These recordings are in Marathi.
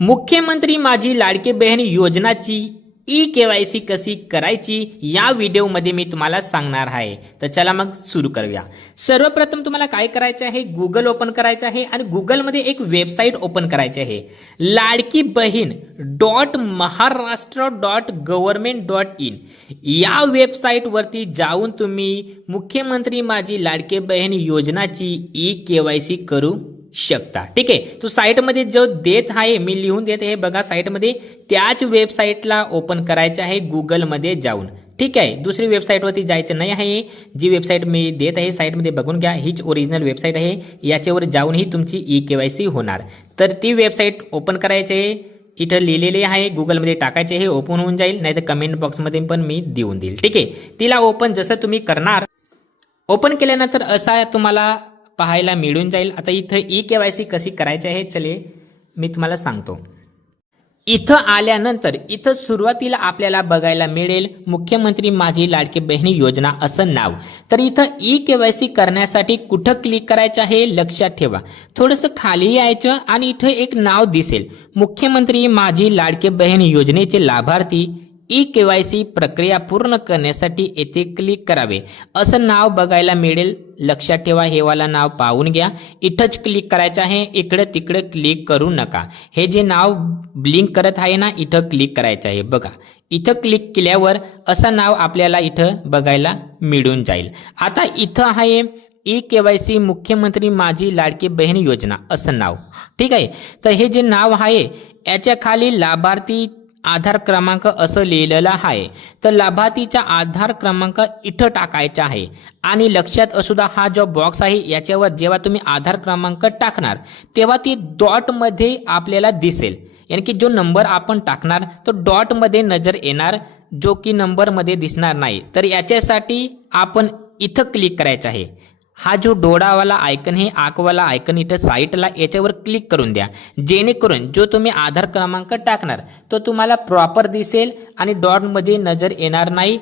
मुख्यमंत्री माझी लाडकी बहीण योजनाची ई-केवायसी कशी करायची या व्हिडिओमध्ये मी तुम्हाला सांगणार आहे। तर चला मग सुरू करूया। सर्वप्रथम तुम्हाला काय करायचं आहे, गुगल ओपन करायचं आहे आणि गुगलमध्ये एक वेबसाईट ओपन करायची आहे, ladkibaheen.maharashtra.government.in। या वेबसाईटवरती जाऊन तुम्ही मुख्यमंत्री माझी लाडकी बहीण योजनाची ई-केवायसी करू शकता। ठीक आहे, तो साइटमध्ये जो देत आहे, मी लिहून देत आहे बघा साइटमध्ये, त्याच वेबसाईटला ओपन करायचं आहे गुगलमध्ये जाऊन। ठीक आहे, दुसरी वेबसाईटवरती जायचं नाही आहे। जी वेबसाईट मी देत आहे साइटमध्ये बघून घ्या, हीच ओरिजिनल वेबसाईट आहे। याच्यावर जाऊनही तुमची ई-केवायसी होणार। तर ती वेबसाईट ओपन करायची आहे, इथं लिहिलेले आहे, गुगलमध्ये टाकायचे आहे, ओपन होऊन जाईल, नाही तर कमेंट बॉक्समध्ये पण मी देऊन देईल। ठीक आहे, तिला ओपन जसं तुम्ही करणार, ओपन केल्यानंतर असा तुम्हाला पाहायला मिळून जाईल। आता इथं ई-केवायसी कशी करायची आहे चले मी तुम्हाला सांगतो। इथं आल्यानंतर इथं सुरुवातीला आपल्याला बघायला मिळेल मुख्यमंत्री माझी लाडकी बहीण योजना असं नाव। तर इथं ई-केवायसी करण्यासाठी कुठं क्लिक करायचं आहे लक्षात ठेवा। थोडंसं खाली यायचं आणि इथं एक नाव दिसेल, मुख्यमंत्री माझी लाडकी बहीण योजनेचे लाभार्थी ई-केवायसी प्रक्रिया पूर्ण करण्यासाठी येथे क्लिक करावे असं नाव बघायला मिळेल। लक्षात ठेवा, हे वाला नाव पाहून घ्या। इथंच क्लिक करायचं आहे, इकडे तिकडे क्लिक करू नका। हे जे नाव ब्लिंक करत आहे ना, इथं क्लिक करायचं आहे बघा। इथं क्लिक केल्यावर असं नाव आपल्याला इथं बघायला मिळून जाईल। आता इथं आहे ई-केवायसी मुख्यमंत्री माझी लाडकी बहीण योजना असं नाव। ठीक आहे, तर हे जे नाव आहे याच्या खाली लाभार्थी आधार क्रमांक असं लिहिलेलं आहे। तर लाभार्थीचा आधार क्रमांक इथं टाकायचा आहे आणि लक्षात असू द्या, हा जो बॉक्स आहे याच्यावर जेव्हा तुम्ही आधार क्रमांक टाकणार तेव्हा ती डॉटमध्ये आपल्याला दिसेल, यानी की जो नंबर आपण टाकणार तो डॉटमध्ये नजर येणार, जो की नंबरमध्ये दिसणार नाही। तर याच्यासाठी आपण इथं क्लिक करायचं आहे। हा जो डोळावाला आयकन आहे, आंखवाला आयकन इथं साईटला, याच्यावर क्लिक करून द्या, जेणेकरून जो तुम्ही आधार क्रमांक टाकणार तो तुम्हाला प्रॉपर दिसेल आणि डॉटमध्ये नजर येणार नाही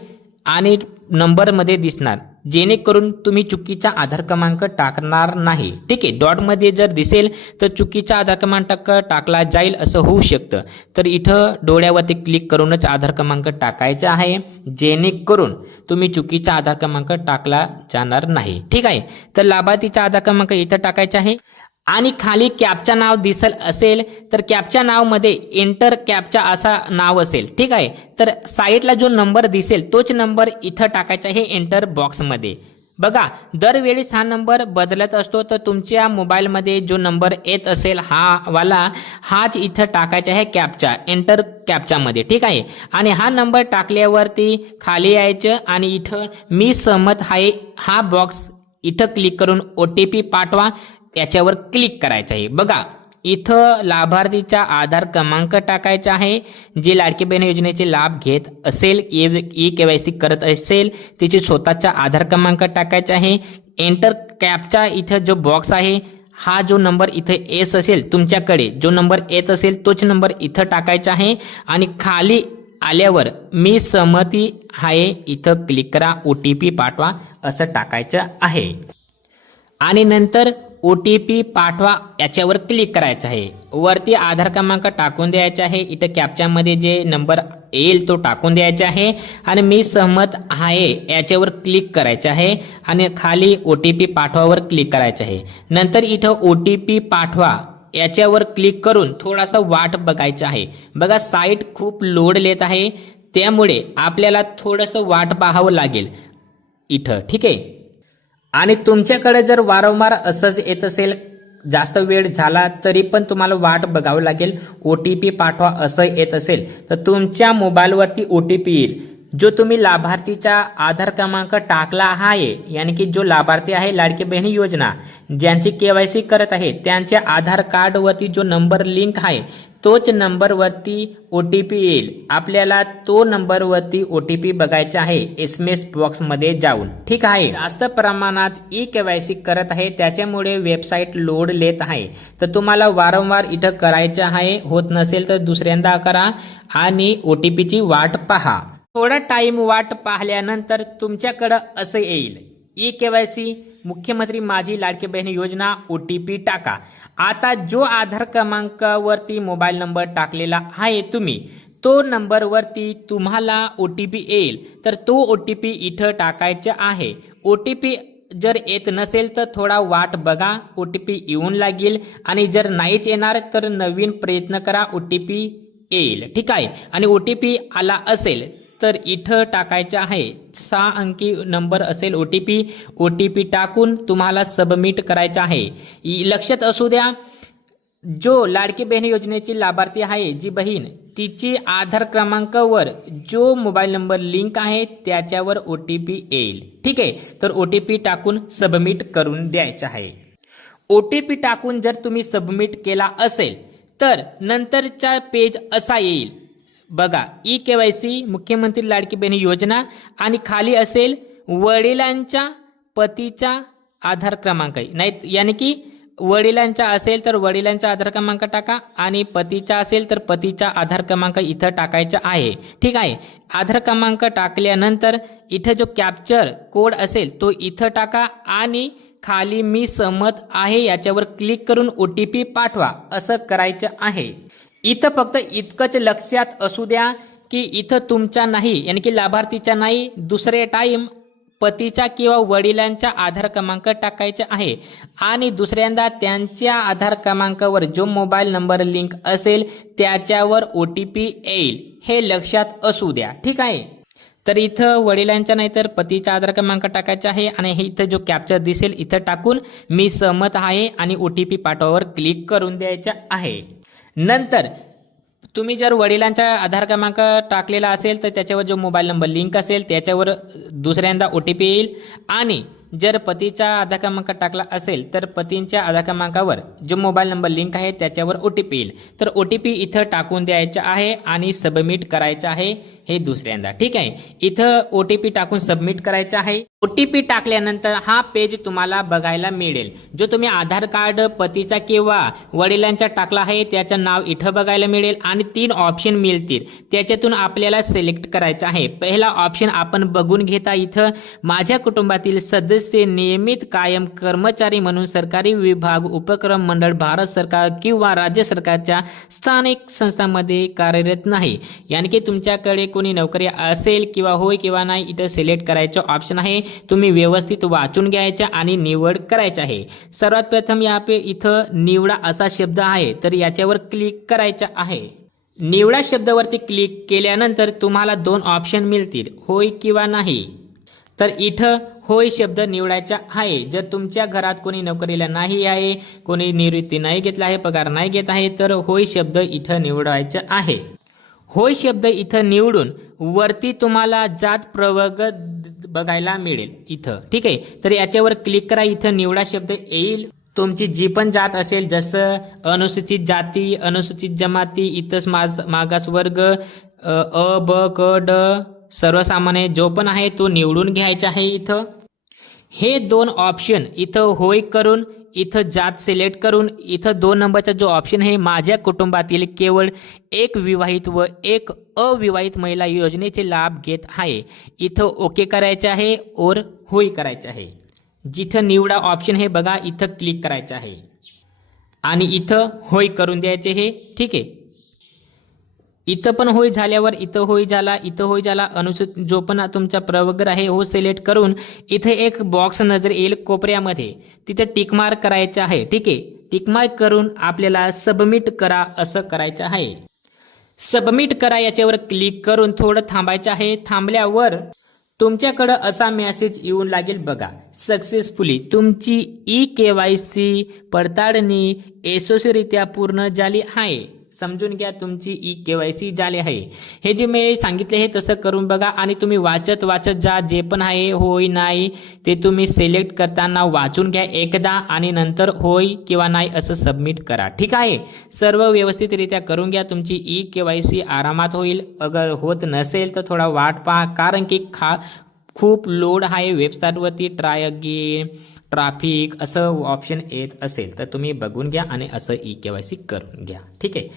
आणि नंबरमध्ये दिसणार, जेणेकरून तुम्ही चुकीचा आधार क्रमांक टाकणार नाही। ठीक आहे, डॉटमध्ये जर दिसेल तर चुकीचा आधार क्रमांक टाकला जाईल असं होऊ शकतं। तर इथं डोळ्यावरती क्लिक करूनच आधार क्रमांक टाकायचा आहे, जेणेकरून तुम्ही चुकीचा आधार क्रमांक टाकला जाणार नाही। ठीक आहे, तर लाभार्थीचा आधार क्रमांक इथं टाकायचा आहे आणि खाली कॅपचा नाव दिसल असेल तर कॅपच्या नावमध्ये एंटर कॅपचा असा नाव असेल। ठीक आहे, तर साईडला जो नंबर दिसेल तोच नंबर इथं टाकायचा आहे एंटर बॉक्समध्ये। बघा, दरवेळेस हा नंबर बदलत असतो, तर तुमच्या मोबाईलमध्ये जो नंबर येत असेल हाच इथं टाकायचा आहे कॅपचा, एंटर कॅपच्यामध्ये। ठीक आहे, आणि हा नंबर टाकल्यावरती खाली यायचं आणि इथं मी सहमत आहे हा बॉक्स इथं क्लिक करून OTP पाठवा याच्यावर क्लिक करायचं आहे। बघा, इथं लाभार्थीचा आधार क्रमांक टाकायचा आहे, जे लाडकी बहीण योजनेचे लाभ घेत असेल, ई-केवायसी करत असेल, तिचे स्वतःचा आधार क्रमांक टाकायचा आहे। एंटर कॅपचा इथं जो बॉक्स आहे, हा जो नंबर इथं येत असेल तुमच्याकडे, जो नंबर येत असेल तोच नंबर इथं टाकायचा आहे आणि खाली आल्यावर मी सहमती आहे इथं क्लिक करा, OTP पाठवा असं टाकायचं आहे आणि नंतर OTP पाठवा याच्यावर क्लिक करायचं आहे। वरती आधार क्रमांक टाकून द्यायचा आहे, इथं कॅप्चामध्ये जे नंबर येईल तो टाकून द्यायचा आहे आणि मी सहमत आहे याच्यावर क्लिक करायचं आहे आणि खाली OTP पाठवावर क्लिक करायचं आहे। नंतर इथं OTP पाठवा याच्यावर क्लिक करून थोडासा वाट बघायचं आहे। बघा, साईट खूप लोड लेत आहे, त्यामुळे आपल्याला थोडंसं वाट पाहावं लागेल इथं। ठीक आहे, आणि तुमच्याकडे जर वारंवार असंच येत असेल, जास्त वेळ झाला तरी पण तुम्हाला वाट बघावं लागेल, OTP पाठवा असं येत असेल तर तुमच्या मोबाईलवरती OTP येईल, जो तुम्ही लाभार्थीचा आधार क्रमांक टाकला आहे, यानी की जो लाभार्थी आहे लाडकी बहीण योजना ज्यांची KYC करत आहे त्यांच्या आधार कार्डवरती जो नंबर लिंक आहे तोच नंबरवरती OTP येईल। आपल्याला तो नंबरवरती OTP बघायचा आहे SMS बॉक्समध्ये जाऊन। ठीक आहे, जास्त प्रमाणात ई-केवायसी करत आहे त्याच्यामुळे वेबसाईट लोड लेत आहे, तर तुम्हाला वारंवार इथं करायचं आहे। होत नसेल तर दुसऱ्यांदा करा आणि OTPची वाट पहा। थोडा टाइम वाट पाहिल्यानंतर तुमच्याकडं असं येईल, ई-केवायसी मुख्यमंत्री माझी लाडकी बहीण योजना OTP टाका आता जो आधार क्रमांकावरती मोबाईल नंबर टाकलेला आहे तुम्ही, तो नंबरवरती तुम्हाला OTP येईल, तर तो OTP इथं टाकायचा आहे. OTP जर येत नसेल तर थोडा वाट बघा, OTP येऊन लागेल. आणि जर नाहीच येणार तर नवीन प्रयत्न करा, OTP येईल. ठीक आहे. आणि OTP आला असेल तर इथं टाकायचं आहे, 6 अंकी नंबर असेल OTP टाकून तुम्हाला सबमिट करायचं आहे. लक्षात असू द्या, जो लाडकी बहीण योजनेची लाभार्थी आहे जी बहीण, तिची आधार क्रमांकावर जो मोबाईल नंबर लिंक आहे त्याच्यावर OTP येईल. ठीक आहे. तर OTP टाकून सबमिट करून द्यायचं आहे. OTP टाकून जर तुम्ही सबमिट केला असेल तर नंतरचा पेज असा येईल बघा, KYC मुख्यमंत्री लाडकी बहीण योजना, आणि खाली असेल वडिलांच्या पतीचा आधार क्रमांक, नाही यानी की वडिलांचा असेल तर वडिलांचा आधार क्रमांक टाका, आणि पतीचा असेल तर पतीचा आधार क्रमांक इथं टाकायचा आहे. ठीक आहे. आधार क्रमांक टाकल्यानंतर इथं जो कॅप्चर कोड असेल तो इथं टाका, आणि खाली मी सहमत आहे याच्यावर क्लिक करून OTP पाठवा, असं करायचं आहे. इथं फक्त इतकंच लक्षात असू द्या की इथं तुमचा नाही, यानी की लाभार्थीचा नाही, दुसरे टाईम पतीचा किंवा वडिलांचा आधार क्रमांक टाकायचा आहे. आणि दुसऱ्यांदा त्यांच्या आधार क्रमांकावर जो मोबाईल नंबर लिंक असेल त्याच्यावर OTP येईल, हे लक्षात असू द्या. ठीक आहे. तर इथं वडिलांचा नाही तर पतीचा आधार क्रमांक टाकायचा आहे, आणि हे इथं जो कॅप्चर दिसेल इथं टाकून मी सहमत आहे आणि OTP पाठवावर क्लिक करून द्यायचा आहे. नंतर तुम्ही जर वडिलांचा आधार क्रमांक टाकलेला असेल तर त्याच्यावर जो मोबाईल नंबर लिंक असेल त्याच्यावर दुसऱ्यांदा OTP येईल, आणि जर पतीचा आधार क्रमांक टाकला असेल तर पतींच्या आधार क्रमांकावर जो मोबाईल नंबर लिंक आहे त्याच्यावर OTP येईल. तर OTP इथं टाकून द्यायचा आहे आणि सबमिट करायचं आहे, हे दुसऱ्यांदा. ठीक आहे. इथं OTP टाकून सबमिट करायचं आहे. OTP टाकल्यानंतर हा पेज तुम्हाला बघायला मिळेल. जो तुम्ही आधार कार्ड पतीचा किंवा वडिलांचा टाकला आहे त्याचं नाव इथं बघायला मिळेल, आणि 3 ऑप्शन मिळतील, त्याच्यातून आपल्याला सिलेक्ट करायचं आहे. पहिला ऑप्शन आपण बघून घेता. इथं माझ्या कुटुंबातील सदस्य नियमित कायम कर्मचारी म्हणून सरकारी विभाग, उपक्रम मंडळ, भारत सरकार किंवा राज्य सरकारच्या स्थानिक संस्थांमध्ये कार्यरत नाही, यानी की तुमच्याकडे कोणी नोकरी असेल किंवा होय किंवा नाही, इथं सिलेक्ट करायचं ऑप्शन आहे. तुम्ही व्यवस्थित वाचून घ्यायचं आणि निवड करायचं आहे. सर्वात प्रथम इथं निवडा असा शब्द आहे, तर याच्यावर क्लिक करायचं आहे. निवडा शब्दावरती क्लिक केल्यानंतर तुम्हाला 2 ऑप्शन मिळतील, होय किंवा नाही. तर इथं होय शब्द निवडायचा आहे. जर तुमच्या घरात कोणी नोकरीला नाही आहे, कोणी निवृत्ती नाही घेतला आहे, पगार नाही घेत आहे, तर होय शब्द इथं निवडायचा आहे. होय शब्द इथं निवडून वरती तुम्हाला जात प्रवर्ग बघायला मिळेल इथं. ठीक आहे. तर याच्यावर क्लिक करा. इथं निवडा शब्द येईल. तुमची जी पण जात असेल, जसं अनुसूचित जाती, अनुसूचित जमाती, इतर मागास वर्ग, अ, ब, क, ड, सर्वसामान्य जो पण आहे तो निवडून घ्यायचा आहे. इथं हे 2 ऑप्शन इथं होय करून, इथं जात सिलेक्ट करून, इथं 2 नंबरचा जो ऑप्शन आहे, माझ्या कुटुंबातील केवळ एक विवाहित व एक अविवाहित महिला योजनेचे लाभ घेत आहे, इथं ओके करायचं आहे और होय करायचं आहे. जिथं निवडा ऑप्शन आहे बघा, इथं क्लिक करायचं आहे आणि इथं होय करून द्यायचे हे. ठीक आहे. इथं पण होय झाल्यावर इथं होय झाला, इथं होय झाला. अनुसूचित जो पण तुमचा प्रवर्ग आहे हो सिलेक्ट करून इथे एक बॉक्स नजर येईल कोपऱ्यामध्ये, तिथं टिकमार्क करायचं आहे. ठीक आहे. टिकमार्क करून आपल्याला सबमिट करा असं करायचं आहे. सबमिट करा याच्यावर क्लिक करून थोडं थांबायचं आहे. थांबल्यावर तुमच्याकडं असा मेसेज येऊन लागेल बघा, सक्सेसफुली तुमची KYC पडताळणी यशस्वीरित्या पूर्ण झाली आहे. समजून घ्या, तुमची KYC झाली आहे. हे जे मी सांगितले हे तसं करून बघा आणि तुम्ही वाचत जा. जे पण आहे होय नाही ते तुम्ही सिलेक्ट करताना वाचून घ्या एकदा आणि नंतर होय किंवा नाही असं सबमिट करा. ठीक आहे. सर्व व्यवस्थितरित्या करून घ्या. तुमची KYC आरामात होईल. अगर होत नसेल तर थोडा वाट पहा, कारण की खूप लोड आहे वेबसाईटवरती. ट्राय अगेन, ट्रॅफिक असं ऑप्शन येत असेल तर तुम्ही बघून घ्या आणि असं KYC करून घ्या. ठीक आहे.